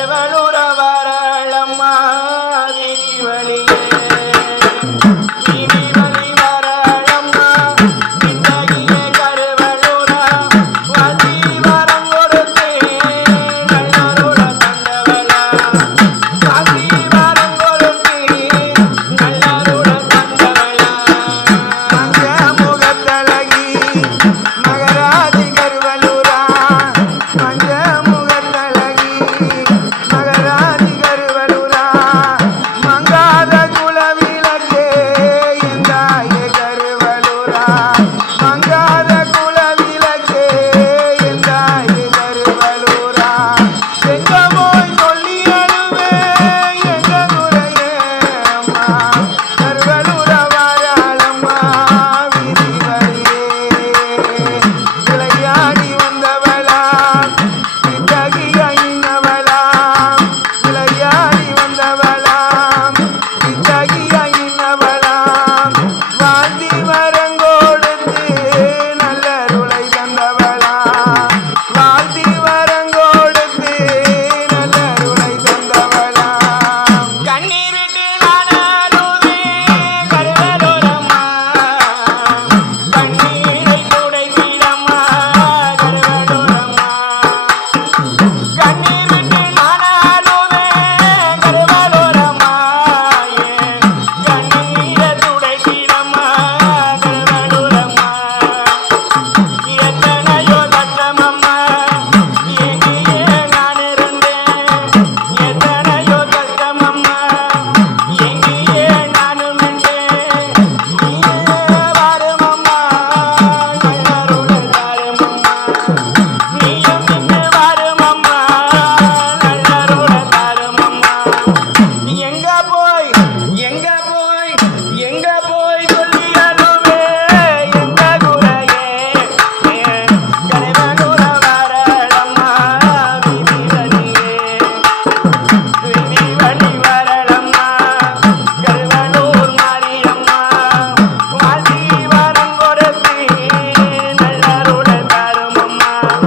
Nueva